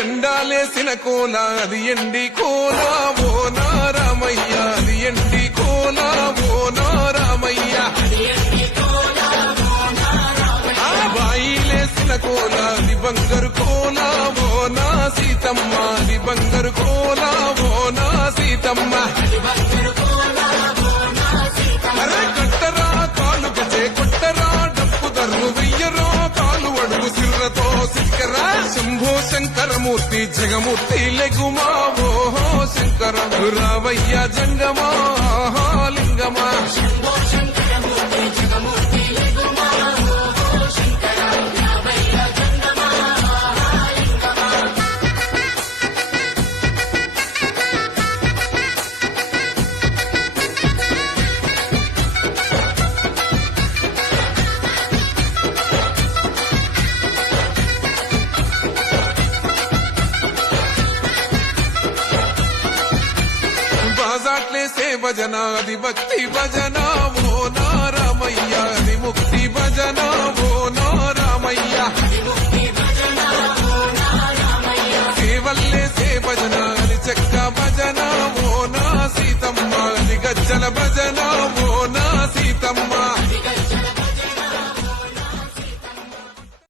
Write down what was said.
ఎండాలేసిన కోల అది ఎండి కోల ఓ నారామయ్య అది ఎండి కోల ఓ నారామయ్య బాయిలేసిన కోల అది బంగారు కోల ఓ నా సీతమ్మ అది బంగారు కోల ఓ నా సీతమ్మ అరే కట్టరా కాలు గజే కొట్టరా డప్పు దర్రు వెయ్యరో కాలు అడుగు సిర్రతో సిక్కరా శంభో శంకరమూర్తి జగమూర్తి లెగుమా ఓహో శంకర రావయ్య జంగమా లింగమా బాజాట్లేసే భజన అది భక్తి భజన ఓ నారామయ్య అది ముక్తి భజన ఓ నారామయ్య